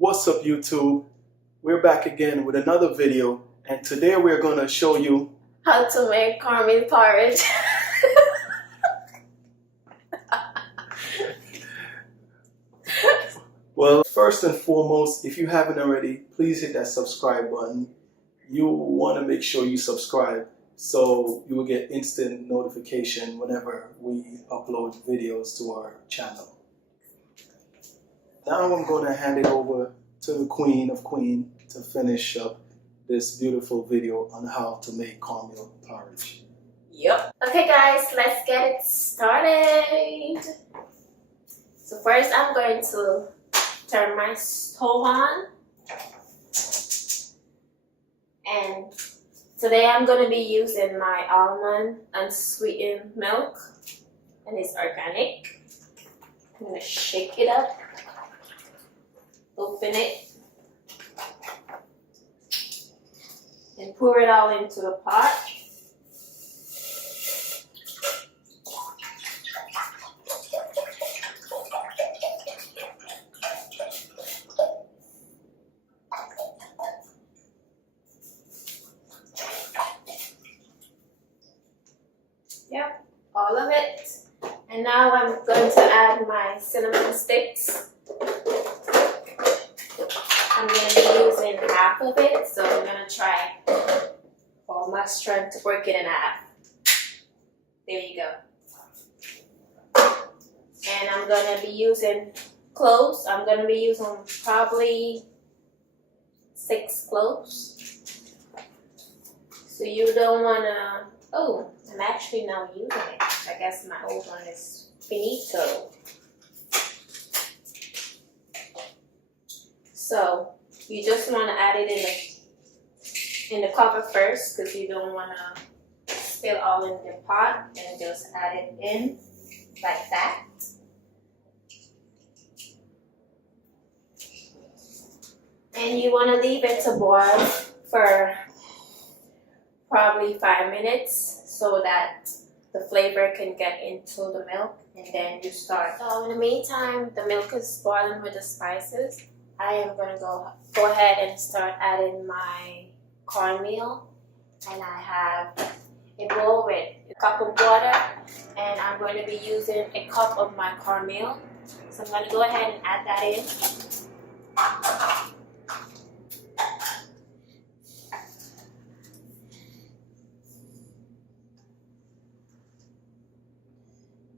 What's up, YouTube? We're back again with another video, and today we're going to show you how to make cornmeal porridge. Well, first and foremost, if you haven't already, please hit that subscribe button. You want to make sure you subscribe so you will get instant notification whenever we upload videos to our channel. Now I'm going to hand it over to the Queen of Queen to finish up this beautiful video on how to make cornmeal porridge. Yep. Okay guys, let's get it started. So first I'm going to turn my stove on. And today I'm going to be using my almond unsweetened milk. And it's organic. I'm going to shake it up. Open it. And pour it all into the pot. Yep, all of it. And now I'm going to add my cinnamon sticks. I'm going to be using half of it, so I'm going to try all my strength to break it in half. There you go. And I'm going to be using cloves. I'm going to be using probably 6 cloves. So you don't want to... Oh, I'm actually now using it. I guess my old one is finito. So you just want to add it in the cover first, because you don't want to spill all in the pot, and just add it in like that. And you want to leave it to boil for probably 5 minutes so that the flavor can get into the milk, and then you start. So in the meantime, the milk is boiling with the spices. I am going to go ahead and start adding my cornmeal, and I have a bowl with a cup of water, and I'm going to be using a cup of my cornmeal. So I'm going to go ahead and add that in.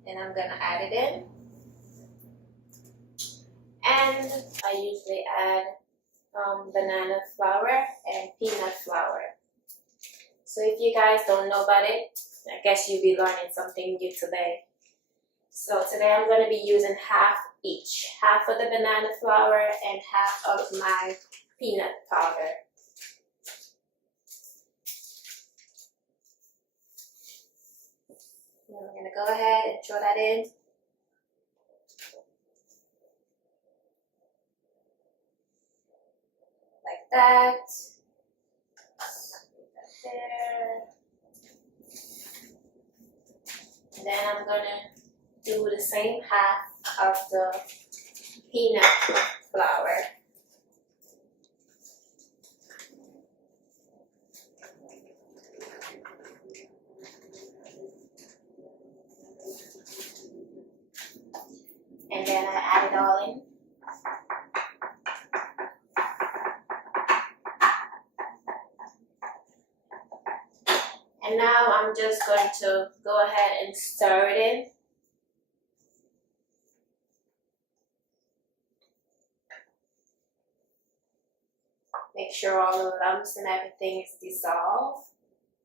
And I'm going to add it in. And I usually add banana flour and peanut flour. So if you guys don't know about it, I guess you'll be learning something new today. So today I'm going to be using half each. Half of the banana flour and half of my peanut powder. And I'm going to go ahead and throw that in. Like that. Put that there. And then I'm gonna do the same half of the peanut flour. And then I add it all in. And now I'm just going to go ahead and stir it in. Make sure all the lumps and everything is dissolved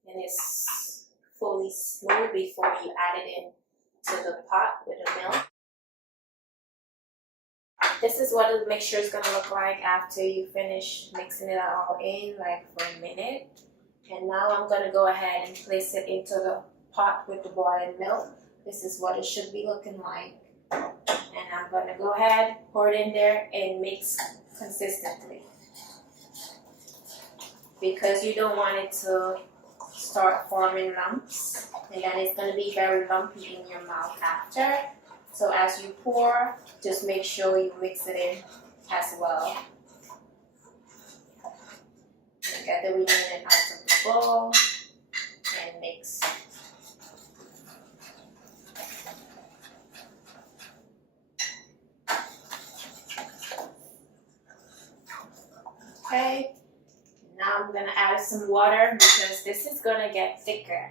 and it's fully smooth before you add it in to the pot with the milk. This is what the mixture is going to look like after you finish mixing it all in, like for a minute. And now I'm going to go ahead and place it into the pot with the boiled milk. This is what it should be looking like. And I'm going to go ahead, pour it in there, and mix consistently. Because you don't want it to start forming lumps. And then it's going to be very lumpy in your mouth after. So as you pour, just make sure you mix it in as well. And get the remaining out of the bowl and mix. Okay, now I'm gonna add some water because this is gonna get thicker.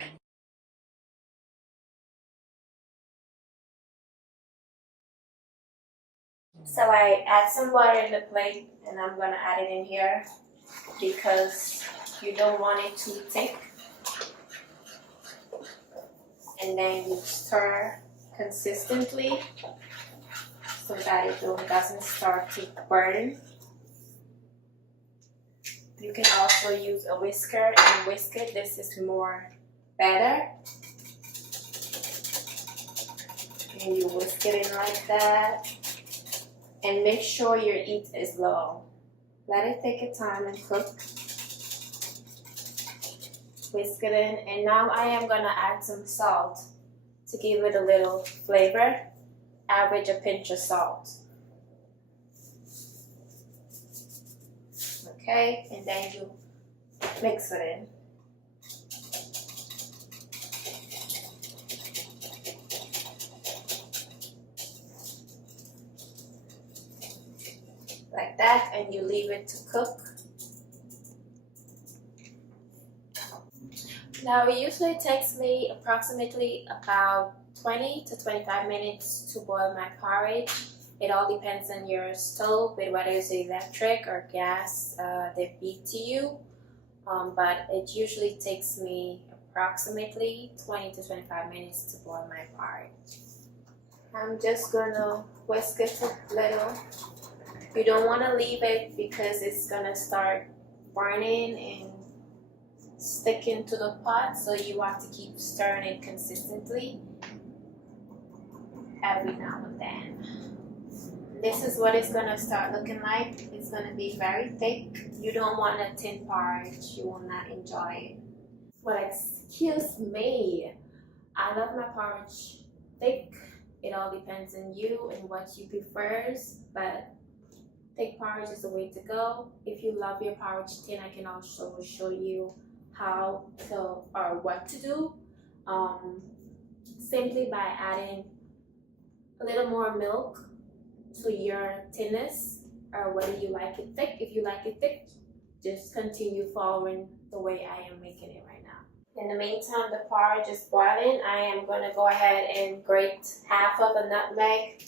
So I add some water in the plate and I'm gonna add it in here because you don't want it too thick. And then you stir consistently so that it doesn't start to burn. You can also use a whisker and whisk it. This is more better. And you whisk it in like that. And make sure your heat is low. Let it take its time and cook. Whisk it in. And now I am gonna add some salt to give it a little flavor. Average a pinch of salt. Okay, and then you mix it in. Like that, and you leave it to cook. Now it usually takes me approximately about 20 to 25 minutes to boil my porridge. It all depends on your stove, with whether it's electric or gas, they feed to you. But it usually takes me approximately 20 to 25 minutes to boil my porridge. I'm just gonna whisk it a little. You don't want to leave it because it's gonna start burning and sticking to the pot, so you have to keep stirring it consistently every now and then. This is what it's gonna start looking like. It's gonna be very thick. You don't want a thin porridge. You will not enjoy it. Well, excuse me. I love my porridge thick. It all depends on you and what you prefer, but thick porridge is the way to go. If you love your porridge thin, I can also show you how to or what to do. Simply by adding a little more milk to your thinness, or whether you like it thick. If you like it thick, just continue following the way I am making it right now. In the meantime, the porridge is boiling. I am going to go ahead and grate half of a nutmeg.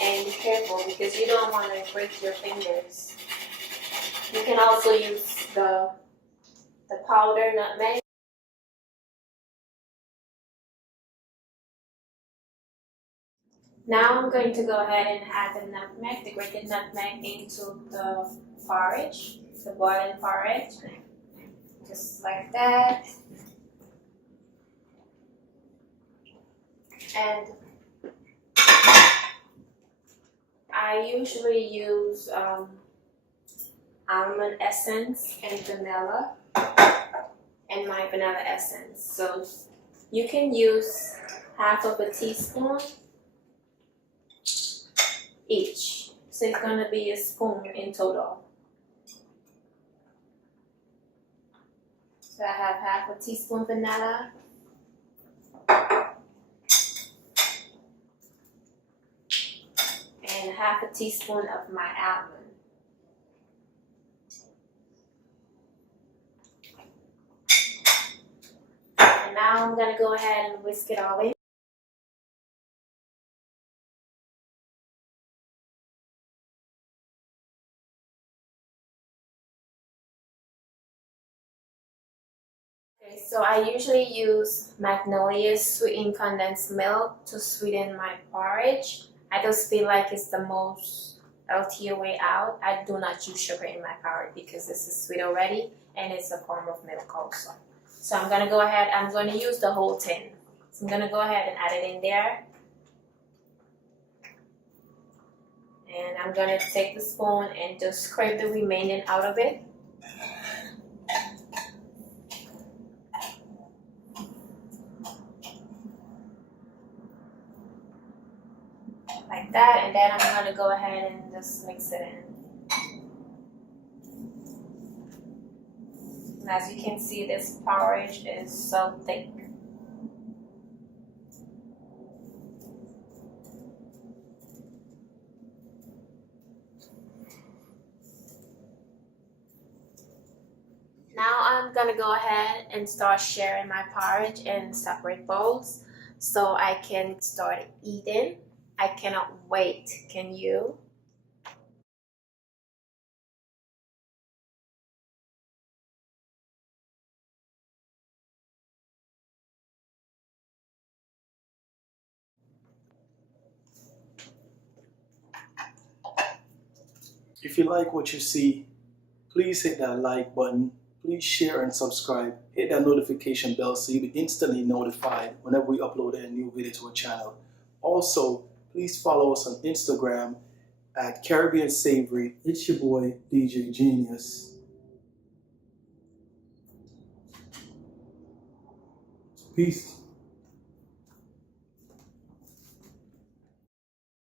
And be careful because you don't want to break your fingers. You can also use the powder nutmeg. Now I'm going to go ahead and add the nutmeg, the grated nutmeg, into the porridge, the boiling porridge, just like that. And I usually use almond essence and vanilla, and my vanilla essence. So you can use half of a teaspoon each. So it's gonna be a spoon in total. So I have half a teaspoon vanilla. And half a teaspoon of my almond. And now I'm gonna go ahead and whisk it all in. Okay, so I usually use Magnolia's sweetened condensed milk to sweeten my porridge. I just feel like it's the most healthier way out. I do not use sugar in my porridge because this is sweet already, and it's a form of milk also. So I'm gonna go ahead, I'm gonna use the whole tin. So I'm gonna go ahead and add it in there. And I'm gonna take the spoon and just scrape the remaining out of it. Like that, and then I'm gonna go ahead and just mix it in. And as you can see, this porridge is so thick. Now I'm gonna go ahead and start sharing my porridge in separate bowls so I can start eating. I cannot wait. Can you? If you like what you see, please hit that like button. Please share and subscribe. Hit that notification bell so you'll be instantly notified whenever we upload a new video to our channel. Also, please follow us on Instagram at Caribbean Savory. It's your boy, DJ Genius. Peace.